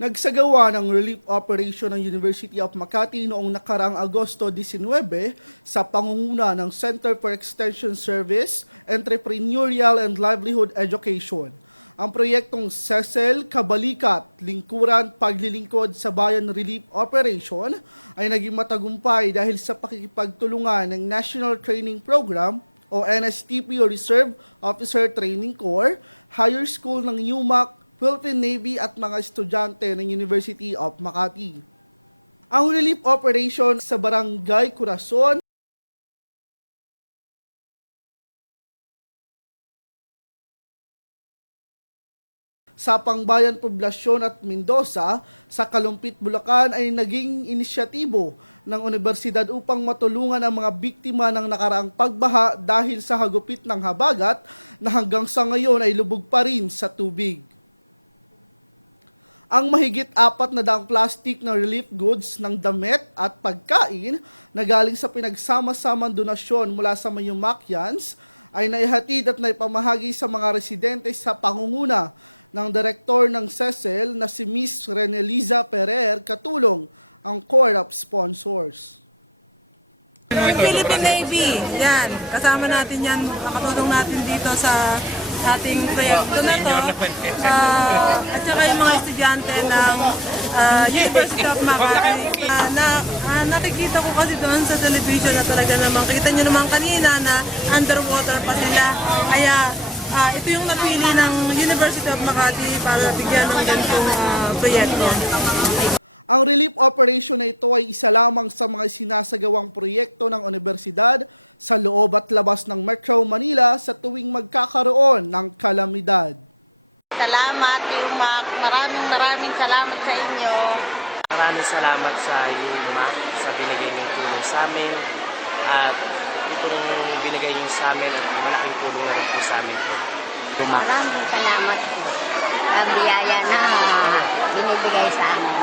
Nagsagawa ng relief operation ng University of Makati noong nakaraang Agosto 19 sa pangunguna ng Center for Extension Service, Entrepreneurial and Livelihood Education. Ang proyektong CECEL, Kabalikat, Lingkuran, Paglilingkod sa Bayan Relief Operation ay naging matagumpay dahil sa pakikipagtulungan ng National Training Program o NSTP o Reserve Officer Training Corps, Higher School ng UMAC, Philippine Navy at mga estudyante ng University of Makati. Ang relief operation sa Barangay Corazon sa Pangbayan Poblasyon at Mendoza sa Kalumpit, Bulacan ay naging inisyatibo ng universidad upang matulungan ang mga biktima ng nakaraang pagbaha dahil sa hagupit ng habagat na hanggang sa ngayon ay lubog pa rin sa tubig. Ang mahigit 400 plastic na relief goods ng damit at pagkain na galing sa pinagsama-samang donasyon mula sa Mayumakyans ay naihatid at naipamahagi sa mga residente sa pangunguna ng direktor ng CECEL na si Miss Reneliza Ferrer katulong ang Corps of Sponsors. Philippine Navy, yan. Kasama natin yan, nakatulong natin dito sa ating proyekto na to. At saka yung mga estudyante ng University of Makati. Nakikita ko kasi doon sa television na talaga naman, kita nyo naman kanina na underwater pa sila. Kaya ito yung napili ng University of Makati para bigyan ng ganitong proyekto. Ang relief operation na ito ay isa lamang sa mga sinasagawang proyekto ng universidad sa loob at labas ng Metro Manila sa tuwing magkakaroon ng kalamidad. Salamat, UMAC. Maraming salamat sa inyo. Maraming salamat sa UMAC sa binigay niyong tulong sa amin at itong binigay niyo sa amin at malaking tulong na rin po sa amin po. UMAC. Maraming salamat po. Ang biyaya na binibigay sa amin.